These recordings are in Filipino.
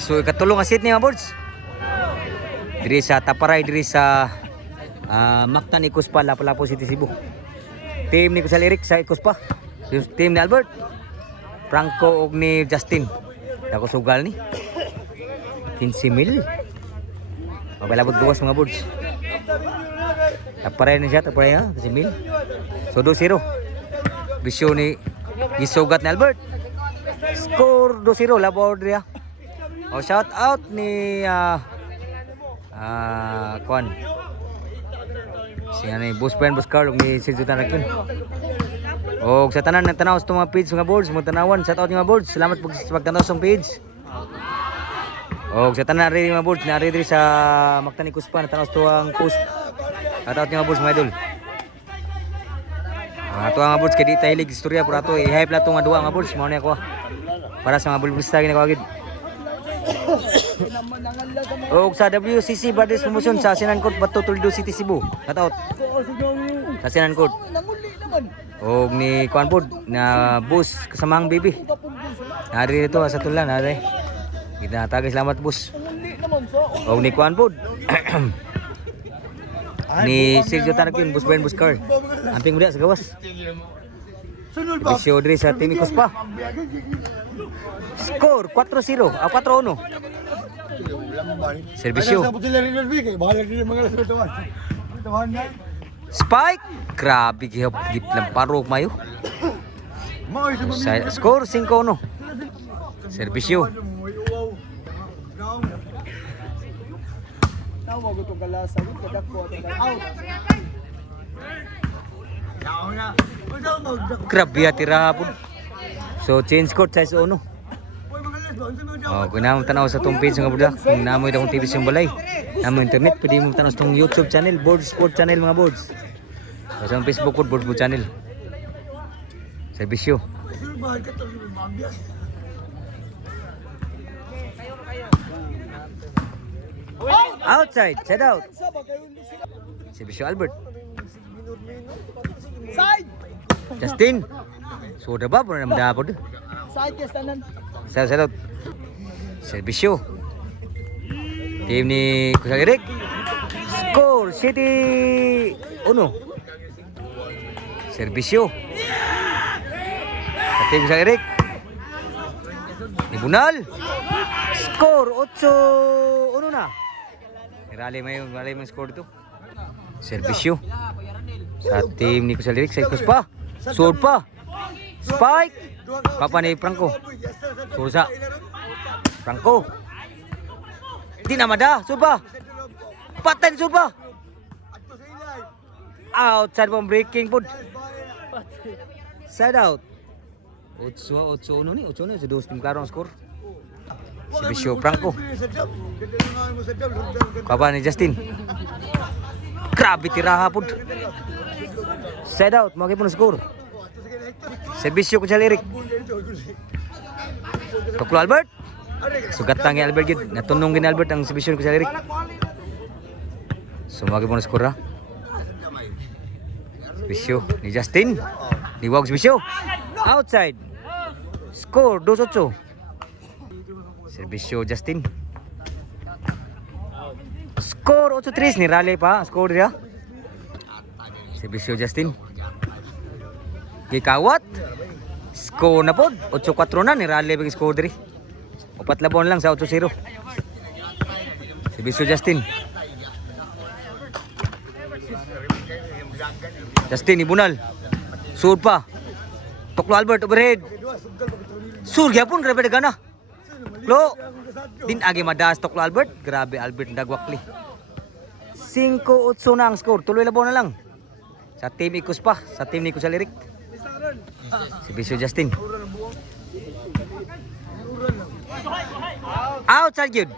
So ikatulong nga seat ni mga boards. Diri sa Taparay, diri sa Mactan Icospa, Lapu-Lapu City, Cebu. Team ni Kusal Eric sa Icospa. Yung team ni Albert, Franco ug ni Justin. Dako sugal ni 15,000. Mabalabot buwas mga boards. Taparay na siya, taparay ha, 15,000. So 2-0. Bisyo ni gisugat ni Albert. Score 2-0 labo diri ha. O shout out ni Kwan. Si ani Boss Brian, Boss Carl ug ni Sergio Tanakin. Og sa tanan nagtanaw sa mga page mga boards, mo tanawan, shout out mga boards. Salamat sa pagtanaw sa page. Og sa tanan ri mga boards, nari diri sa Mactan Icospa natanaw sa tuwang post. Shout out mga boards mga idol. Ato mga boards kay di ta hilig istorya pero ato i-hype la to nga duwa mga boards, mao ni ako. Para sa mga bulbista gini ko agad. Og sa WCC Brothers Promotion sa Sinankot, Bato, Toledo City, Cebu. Shout out. Sa Sinankot. Og ni Kwan Pod na boss kasamang baby. Nari dito sa tulan, nari. Kita tagay salamat boss. Og ni Kwan Pod. Ni Sergio Tanakin, Boss Brian, Boss Carl. Amping muda sa gawas. Bisyo diri sa Team Icospa. Score 4-0, 4-1. Servisyo. Spike. Grabe gihap lang parok mayo. Score 5-1. Servisyo. Grabe tira po. So change court size 1. Kung naman tanaw sa itong page nga budak, kung namoy akong TV sa balay, namoy internet, pwede mo tanaw sa itong YouTube channel, Boards Sport channel mga boards. O sa Facebook po, Boards Sport channel. Servisyo. Outside, set out. Servisyo Albert. Side! Justin. Sudah ba? Pura naman dapat. Side yes tanan. Set out. Servisyo. Team ni Kusal Eric. Score City 1. Servisyo. Sa Team Kusal Eric. Ibunal. Score 8-1 na. Rally may score dito. Servisyo. Sa team ni Kusal Eric sa Icospa. Sword pa. Spike. Papa ni Franco. Sursa. Franco. Di na mada. Surba. Patay ni Surba. Outside from breaking foot. Side out. 8-1 ni. 8-1 sa dos tim klaro ang score. Servisyo Franco. Papa ni Justin. Grabe tiraha po. Side out, magi po na score. Servisyo Kusal Eric. Tuklo Albert. Sugatang ni Albert gid. Natunong gini Albert ang servisyo Kusal Eric. So magi po na score ha. Servisyo ni Justin. Liwag servisyo. Outside. Score 2-8. Servisyo Justin. Score 8-3 ni Raleigh pa. Score dia. Servisyo Justin. Gikawat. Score na po. 8-4 na ni Raleigh bagi score diri. 4 labon lang sa 8-0. Servisyo Justin. Justin ibunal. Sur pa. Tuklo Albert overhead. Sur gyapon grabe dagana. Klo. Din agi madas Tuklo Albert. Grabe Albert dagwakli. 5-8 na ang score. Tuloy labon na lang. Sa team Icospa, sa team ni Kusal Eric. Servisyo Justin. Outside yun.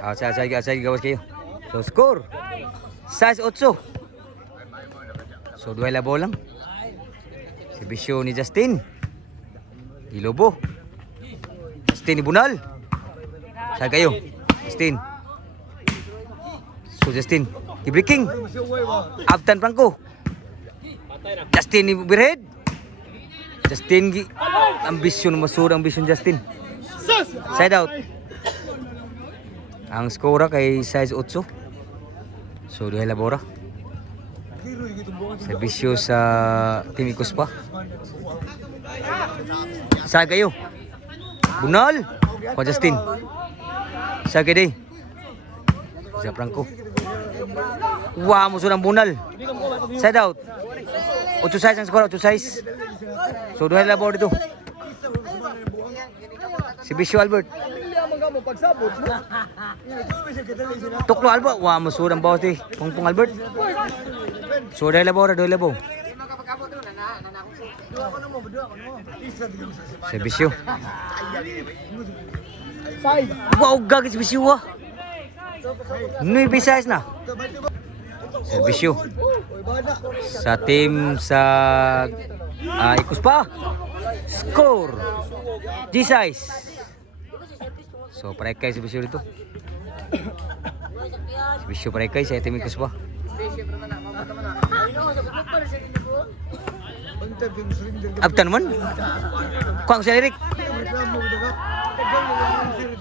Outside gawas kayo. So score. 6-8. So 2 labo lang. Servisyo ni Justin. Ilobo. Justin ibunal. Saan kayo? Justin. So Justin. I-breaking. Abtan Franco. Justin overhead. Justin ambisyon masur ambisyon Justin. Side out. Ang skora kay size 8. So duhay labora. Serbisyo sa Team Ikos pa. Sa kayo. Bunal. Ko Justin. Sa gede. Sa Franco. Wah, musuh ng bunal. Side out. 8 size ang skora, 8 size. So duhay labora dito. Si Bisyo Albert. Tuklo Albert. Wah, musuh ng bawas di. Pungpung Albert. So duhay labora, duhay labo. Si Bisyo. Wow, gagis Bisyo ah. 9 size na. Si Bisyo. Sa team sa Ikos pa. Score. G-size. So, parekay si Bisyo dito. Si Bisyo parekay sa team Ikos pa. Abtan man. Kuang si Eric.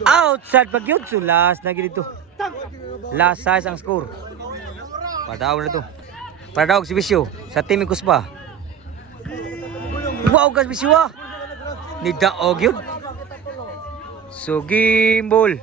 Outside pag yun. So, last na dito. Last size ang score. Padaw na to. Padaw si Bisyo sa team Ikos pa. Wow, gas Bisyo ah. Ni daog yun. So, game ball.